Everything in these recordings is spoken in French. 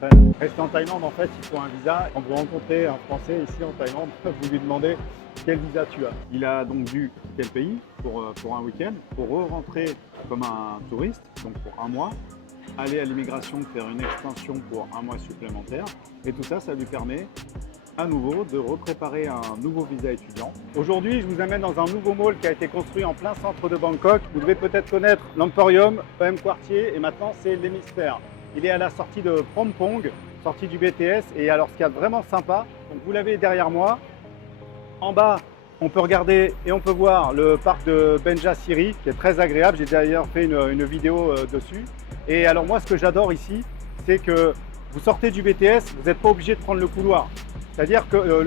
m'entraîne. Rester en Thaïlande, en fait, il faut un visa. Quand vous rencontrez un Français ici en Thaïlande, vous lui demandez quel visa tu as. Il a donc vu quel pays pour un week-end, pour re-rentrer comme un touriste, donc pour un mois, aller à l'immigration, faire une extension pour un mois supplémentaire. Et tout ça, ça lui permet à nouveau de repréparer un nouveau visa étudiant. Aujourd'hui, je vous amène dans un nouveau mall qui a été construit en plein centre de Bangkok. Vous devez peut-être connaître l'Emporium, PM Quartier, et maintenant c'est l'Hémisphère. Il est à la sortie de Phrom Phong, sortie du BTS. Et alors, ce qui est vraiment sympa, donc vous l'avez derrière moi, en bas, on peut regarder et on peut voir le parc de Benja Siri, qui est très agréable. J'ai d'ailleurs fait une vidéo dessus. Et alors moi, ce que j'adore ici, c'est que vous sortez du BTS, vous n'êtes pas obligé de prendre le couloir. C'est-à-dire que vous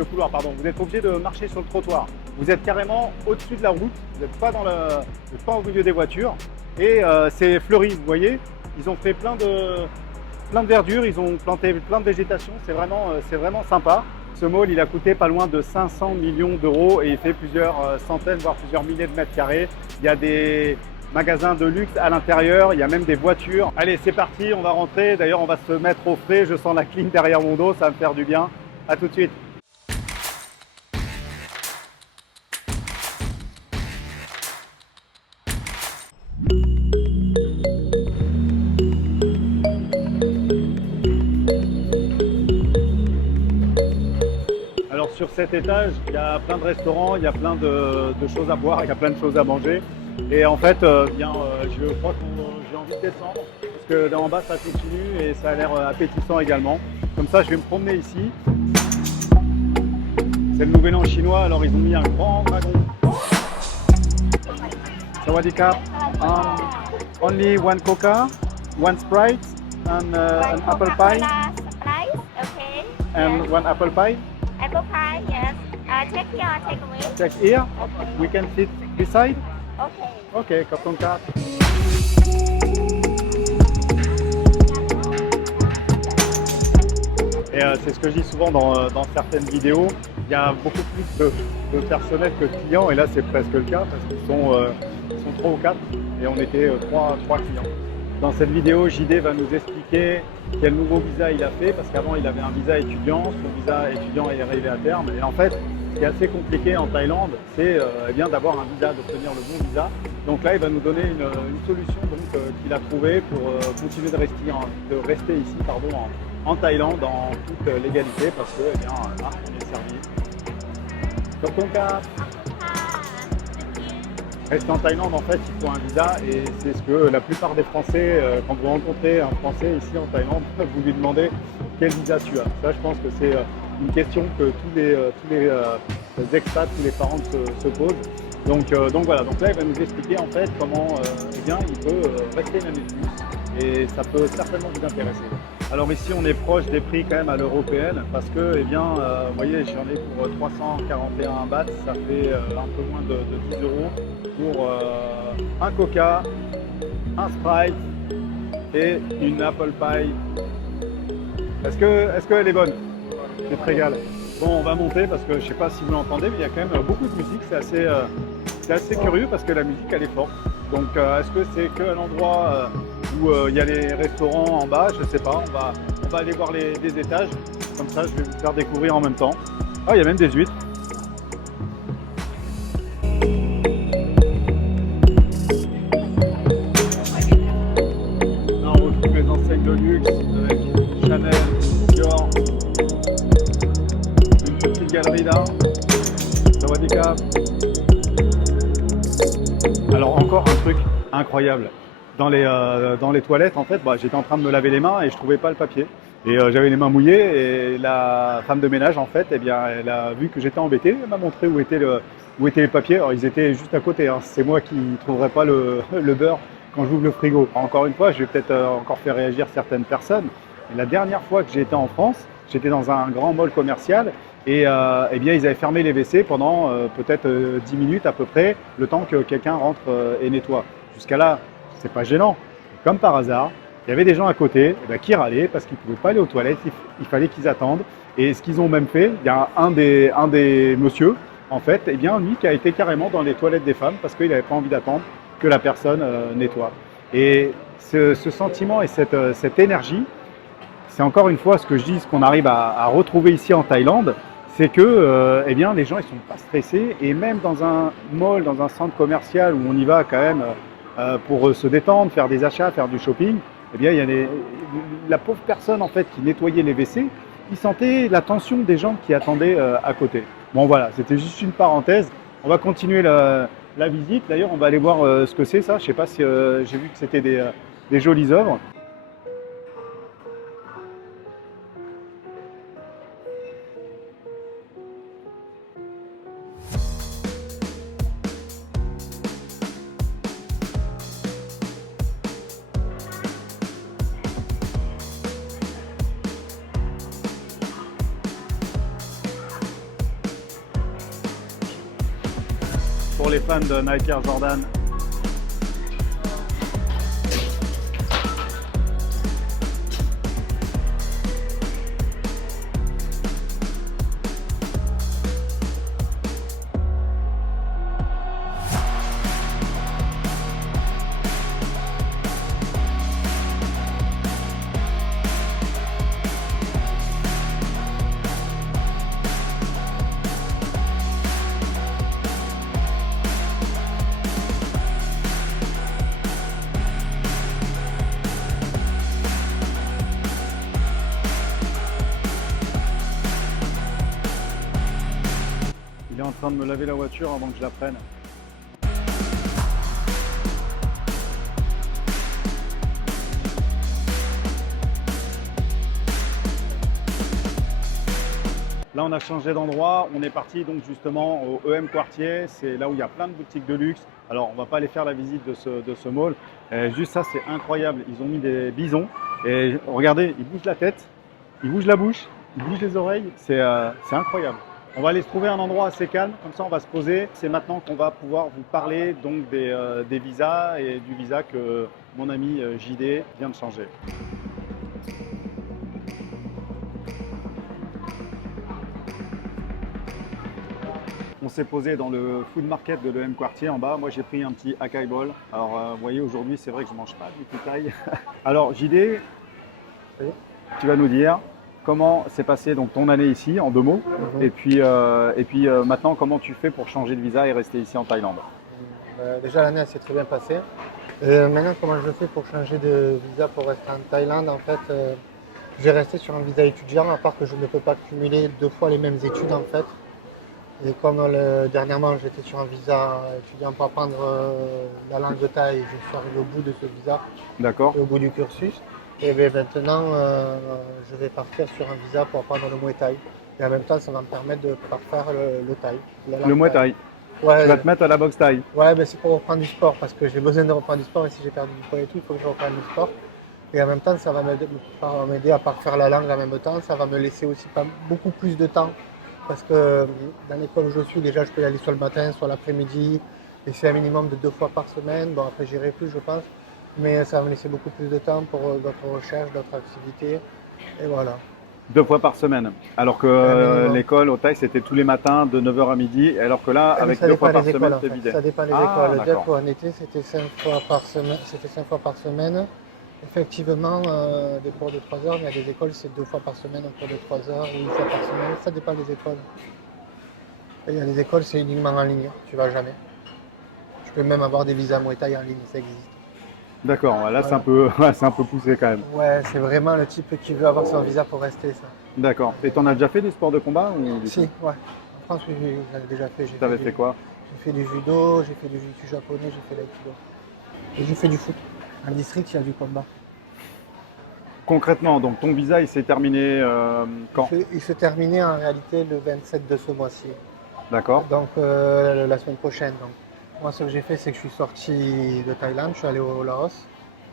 n'êtes pas obligé de marcher sur le trottoir. Vous êtes carrément au-dessus de la route, vous n'êtes pas, pas au milieu des voitures. Et c'est fleuri, vous voyez. Ils ont fait plein de verdure, ils ont planté plein de végétation. C'est vraiment sympa. Ce mall, il a coûté pas loin de 500 millions d'euros et il fait plusieurs centaines, voire plusieurs milliers de mètres carrés. Il y a des magasins de luxe à l'intérieur, il y a même des voitures. Allez, c'est parti, on va rentrer. D'ailleurs, on va se mettre au frais. Je sens la clim derrière mon dos, ça va me faire du bien. À tout de suite. Alors sur cet étage, il y a plein de restaurants, il y a plein de choses à boire, il y a plein de choses à manger. Et en fait, je crois que j'ai envie de descendre parce que d'en bas ça continue et ça a l'air appétissant également. Comme ça, je vais me promener ici. C'est le nouvel an chinois, alors ils ont mis un grand dragon. Sawadee Krap. Only one Coca, one Sprite, and an apple pie. Sprite, okay. And Yes. one apple pie. Apple pie, yes. Check here, take away. Check here. We can sit beside. Okay. Ok, carton 4. Et c'est ce que je dis souvent dans certaines vidéos. Il y a beaucoup plus de personnel que de clients et là c'est presque le cas parce qu'ils sont 3 ou 4 et on était 3 clients. Dans cette vidéo, JD va nous expliquer quel nouveau visa il a fait parce qu'avant il avait un visa étudiant, son visa étudiant est arrivé à terme et en fait ce qui est assez compliqué en Thaïlande c'est d'avoir un visa, d'obtenir le bon visa. Donc là il va nous donner une solution qu'il a trouvée pour continuer de rester ici en Thaïlande en toute légalité parce que là on est servi. Rester en Thaïlande, en fait, il faut un visa et c'est ce que la plupart des Français, quand vous rencontrez un Français ici en Thaïlande, vous lui demandez quel visa tu as. Ça, je pense que c'est une question que tous les expats, tous les parents se posent. Donc voilà, donc là, il va nous expliquer en fait comment il peut rester une année de plus et ça peut certainement vous intéresser. Alors ici, on est proche des prix quand même à l'européenne parce que, vous voyez, j'en ai pour 341 bahts, ça fait un peu moins de 10 euros pour un Coca, un Sprite et une Apple Pie. Est-ce qu'elle est bonne? C'est très égal. Bon, on va monter parce que je ne sais pas si vous l'entendez, mais il y a quand même beaucoup de musique. C'est assez curieux parce que la musique, elle est forte. Donc, est-ce que c'est qu'à l'endroit où il y a les restaurants en bas? Je ne sais pas. On va aller voir les étages. Comme ça, je vais vous faire découvrir en même temps. Ah, il y a même des huîtres. Là, on retrouve les enseignes de luxe avec Chanel, Dior. Une petite galerie d'art. Sawadee Krap. Alors encore un truc incroyable. Dans les toilettes, en fait, j'étais en train de me laver les mains et je trouvais pas le papier. Et j'avais les mains mouillées et la femme de ménage, en fait, elle a vu que j'étais embêté. Elle m'a montré où étaient les papiers. Alors ils étaient juste à côté. Hein. C'est moi qui ne trouverais pas le beurre quand j'ouvre le frigo. Encore une fois, je vais peut-être encore faire réagir certaines personnes. Et la dernière fois que j'ai été en France, j'étais dans un grand mall commercial et ils avaient fermé les WC pendant peut-être 10 minutes à peu près, le temps que quelqu'un rentre et nettoie. Jusqu'à là, c'est pas gênant. Comme par hasard, il y avait des gens à côté qui râlaient parce qu'ils ne pouvaient pas aller aux toilettes, il fallait qu'ils attendent. Et ce qu'ils ont même fait, il y a un des messieurs, en fait, lui qui a été carrément dans les toilettes des femmes parce qu'il n'avait pas envie d'attendre que la personne nettoie. Et ce sentiment et cette énergie, c'est encore une fois ce que je dis, ce qu'on arrive à retrouver ici en Thaïlande, c'est que eh bien, les gens ils sont pas stressés et même dans un mall, dans un centre commercial où on y va quand même pour se détendre, faire des achats, faire du shopping, eh bien, il y a la pauvre personne en fait qui nettoyait les WC, il sentait la tension des gens qui attendaient à côté. Bon voilà, c'était juste une parenthèse. On va continuer la visite. D'ailleurs, on va aller voir ce que c'est ça. Je sais pas si j'ai vu que c'était des jolies œuvres. Pour les fans de Nike Air Jordan. Il est en train de me laver la voiture avant que je la prenne. Là, on a changé d'endroit. On est parti donc justement au EM Quartier. C'est là où il y a plein de boutiques de luxe. Alors, on va pas aller faire la visite de ce mall. Juste ça, c'est incroyable. Ils ont mis des bisons. Et regardez, ils bougent la tête, ils bougent la bouche, ils bougent les oreilles. C'est incroyable. On va aller se trouver un endroit assez calme, comme ça on va se poser. C'est maintenant qu'on va pouvoir vous parler donc des visas et du visa que mon ami JD vient de changer. On s'est posé dans le food market de l'EM Quartier en bas. Moi j'ai pris un petit acai bowl. Alors vous voyez aujourd'hui c'est vrai que je ne mange pas du tout thaï. Alors JD, oui. Tu vas nous dire comment s'est passé donc ton année ici en 2 mots et puis maintenant comment tu fais pour changer de visa et rester ici en Thaïlande? Déjà l'année s'est très bien passée. Maintenant comment je fais pour changer de visa pour rester en Thaïlande? En fait je vais rester sur un visa étudiant à part que je ne peux pas cumuler 2 fois les mêmes études en fait. Et comme dernièrement j'étais sur un visa étudiant pour apprendre la langue de thaï, je suis arrivé au bout de ce visa, au bout du cursus. Et bien maintenant je vais partir sur un visa pour apprendre le Muay Thai. Et en même temps ça va me permettre de parfaire le Thaï. Le Muay Thai. Ouais, tu vas te mettre à la boxe Thaï. Ouais, ben c'est pour reprendre du sport parce que j'ai besoin de reprendre du sport et si j'ai perdu du poids et tout, il faut que je reprenne du sport. Et en même temps ça va m'aider à parfaire la langue en même temps, ça va me laisser aussi beaucoup plus de temps. Parce que dans l'école où je suis, déjà je peux y aller soit le matin, soit l'après-midi, et c'est un minimum de 2 fois par semaine. Bon après j'irai plus je pense, mais ça va me laisser beaucoup plus de temps pour d'autres recherches, d'autres activités, et voilà. 2 fois par semaine, alors que l'école au Thaï c'était tous les matins de 9h à midi, alors que là avec 2 fois par semaine c'est vidé. Ça dépend des écoles, dès qu'en été c'était 5 fois par semaine. Effectivement, des cours de 3 heures, mais il y a des écoles, c'est 2 fois par semaine, un cours de 3 heures ou 1 fois par semaine, ça dépend des écoles. Et il y a des écoles, c'est uniquement en ligne, tu vas jamais. Tu peux même avoir des visas Muay Thai en ligne, ça existe. D'accord, là voilà. C'est un peu poussé quand même. Ouais, c'est vraiment le type qui veut avoir son visa pour rester, ça. D'accord. Et tu en as déjà fait des sports de combat ou... Si, ouais. En France, oui, j'en ai déjà fait. Tu avais fait quoi? J'ai fait du judo, j'ai fait du jiu-jitsu japonais, j'ai fait l'aïkido. Et j'ai fait du foot. En district, il y a du combat. Concrètement, donc ton visa il s'est terminé quand? Il se terminait en réalité le 27 de ce mois-ci. D'accord. Donc la semaine prochaine. Donc. Moi ce que j'ai fait c'est que je suis sorti de Thaïlande, je suis allé au Laos.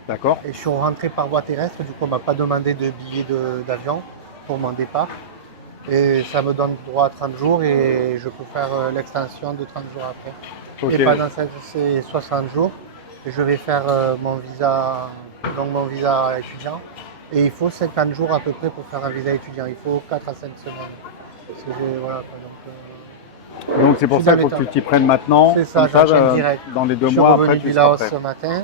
D'accord. Et je suis rentré par voie terrestre, du coup on ne m'a pas demandé de billet d'avion pour mon départ. Et ça me donne droit à 30 jours et je peux faire l'extension de 30 jours après. Okay. Et pendant ces 60 jours, je vais faire mon visa étudiant. Et il faut 50 jours à peu près pour faire un visa étudiant. Il faut 4 à 5 semaines. Voilà, donc c'est pour ça qu'il faut que tu t'y prennes maintenant. C'est ça, j'enchaîne direct. Dans les 2 mois après, tu seras prêt. Ce matin.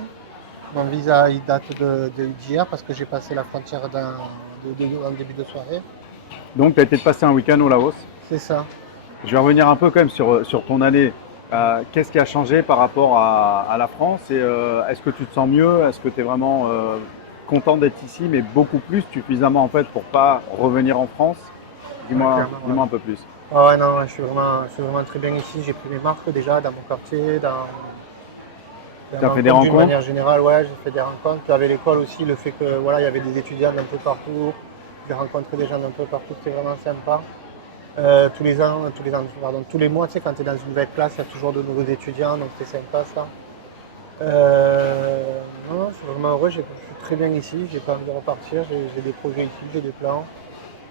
Mon visa il date d'hier parce que j'ai passé la frontière de en début de soirée. Donc, tu as été de passer un week-end au Laos. C'est ça. Je vais revenir un peu quand même sur ton année. Qu'est-ce qui a changé par rapport à la France et est-ce que tu te sens mieux? Est-ce que tu es vraiment content d'être ici, mais beaucoup plus, suffisamment en fait pour pas revenir en France? Dis-moi un peu plus. Ah ouais, non, je suis vraiment très bien ici. J'ai pris mes marques déjà dans mon quartier, Tu as fait des rencontres? d'une manière générale, ouais, j'ai fait des rencontres. Puis avec l'école aussi, le fait que voilà, il y avait des étudiants d'un peu partout. J'ai rencontré des gens d'un peu partout, c'était vraiment sympa. Tous les mois, tu sais, quand tu es dans une nouvelle classe, il y a toujours de nouveaux étudiants, donc c'est sympa ça. Non, je suis vraiment heureux, je suis très bien ici, j'ai pas envie de repartir, j'ai des projets ici, j'ai des plans.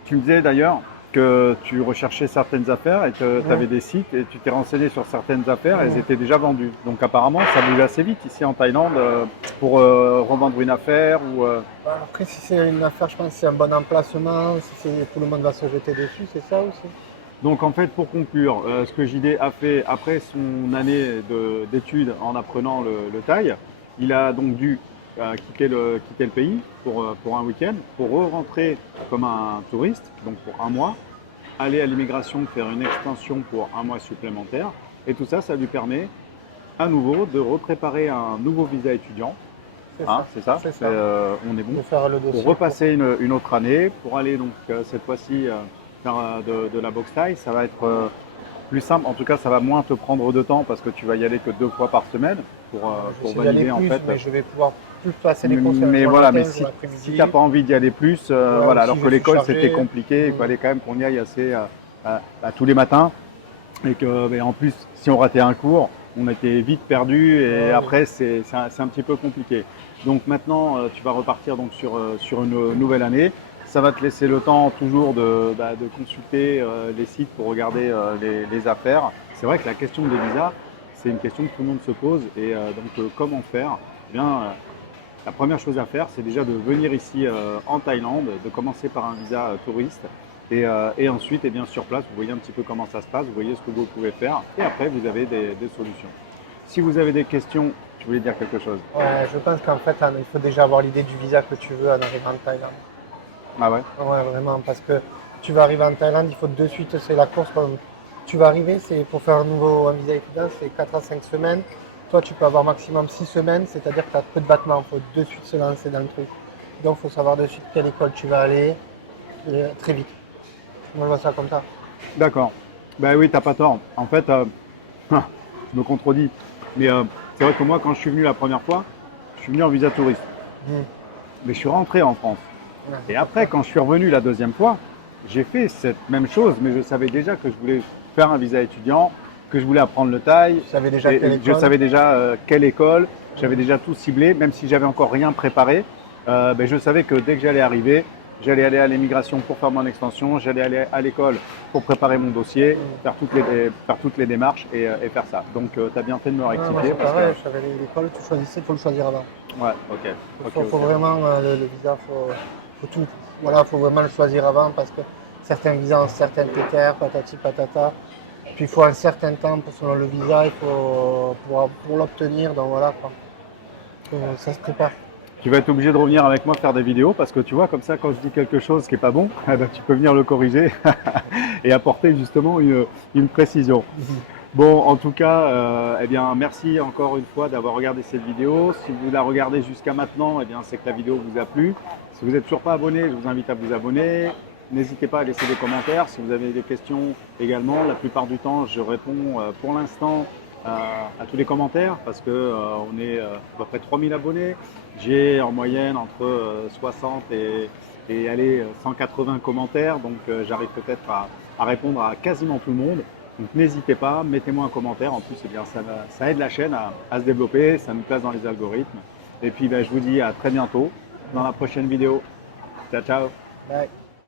Tu me disais d'ailleurs que tu recherchais certaines affaires et que tu avais des sites et tu t'es renseigné sur certaines affaires et elles étaient déjà vendues. Donc apparemment, ça bouge assez vite ici en Thaïlande pour revendre une affaire ou… Après, si c'est une affaire, je pense que c'est un bon emplacement, si tout le monde va se jeter dessus, c'est ça aussi. Donc en fait, pour conclure, ce que JD a fait après son année d'études en apprenant le thaï, il a donc dû quitter le pays pour un week-end, pour re-rentrer comme un touriste, donc pour un mois, aller à l'immigration, faire une extension pour un mois supplémentaire. Et tout ça, ça lui permet à nouveau de repréparer un nouveau visa étudiant. C'est ça. On est bon. De faire le dossier. Pour repasser une autre année, pour aller donc cette fois-ci faire de la boxe thaï, ça va être plus simple. En tout cas, ça va moins te prendre de temps parce que tu vas y aller que 2 fois par semaine pour valider en fait. Mais je vais pouvoir plus passer les cours. Mais voilà, mais si tu n'as pas envie d'y aller plus, voilà, alors que l'école c'était compliqué, il fallait quand même qu'on y aille assez tous les matins et que en plus si on ratait un cours, on était vite perdu et après c'est un petit peu compliqué. Donc maintenant tu vas repartir donc sur une nouvelle année. Ça va te laisser le temps toujours de consulter les sites pour regarder les affaires. C'est vrai que la question des visas, c'est une question que tout le monde se pose et donc comment faire? Eh bien, la première chose à faire, c'est déjà de venir ici en Thaïlande, de commencer par un visa touriste et ensuite, eh bien, sur place, vous voyez un petit peu comment ça se passe, vous voyez ce que vous pouvez faire et après, vous avez des solutions. Si vous avez des questions, tu voulais dire quelque chose? Ouais, je pense qu'en fait, il faut déjà avoir l'idée du visa que tu veux en arrivant en Thaïlande. Ah ouais? Ouais, vraiment, parce que tu vas arriver en Thaïlande, il faut de suite, c'est la course. Quand tu vas arriver, c'est pour faire un visa étudiant, c'est 4 à 5 semaines. Toi, tu peux avoir maximum 6 semaines, c'est-à-dire que tu as peu de battements, il faut de suite se lancer dans le truc. Donc, il faut savoir de suite quelle école tu vas aller, très vite. Moi, je vois ça comme ça. D'accord. Ben oui, t'as pas tort. En fait, je me contredis. Mais c'est vrai que moi, quand je suis venu la première fois, je suis venu en visa touriste. Mais je suis rentré en France. Ouais. Et après, quand je suis revenu la deuxième fois, j'ai fait cette même chose, mais je savais déjà que je voulais faire un visa étudiant, que je voulais apprendre le thaï. Tu savais déjà quelle école? Je savais déjà quelle école, j'avais déjà tout ciblé, même si j'avais encore rien préparé. Je savais que dès que j'allais arriver, j'allais aller à l'immigration pour faire mon extension, j'allais aller à l'école pour préparer mon dossier, faire toutes les démarches et faire ça. Donc, tu as bien fait de me rectifier. C'est pareil, je savais l'école, tu choisissais, il faut le choisir avant. Ouais, ok. Il faut vraiment, le visa, faut tout. Voilà, il faut vraiment le choisir avant parce que certains visas ont certains critères, patati patata. Puis il faut un certain temps selon le visa, il faut pour l'obtenir, donc voilà quoi. Ça se prépare. Tu vas être obligé de revenir avec moi faire des vidéos parce que tu vois, comme ça, quand je dis quelque chose qui n'est pas bon, tu peux venir le corriger et apporter justement une précision. Bon, en tout cas, eh bien, merci encore une fois d'avoir regardé cette vidéo. Si vous la regardez jusqu'à maintenant, eh bien, c'est que la vidéo vous a plu. Si vous n'êtes toujours pas abonné, je vous invite à vous abonner. N'hésitez pas à laisser des commentaires. Si vous avez des questions également, la plupart du temps, je réponds pour l'instant à tous les commentaires parce qu'on est à peu près 3000 abonnés. J'ai en moyenne entre 60 et allez, 180 commentaires, donc j'arrive peut-être à répondre à quasiment tout le monde. Donc n'hésitez pas, mettez-moi un commentaire. En plus, eh bien, ça aide la chaîne à se développer, ça nous place dans les algorithmes. Et puis je vous dis à très bientôt dans la prochaine vidéo. Ciao, ciao. Bye.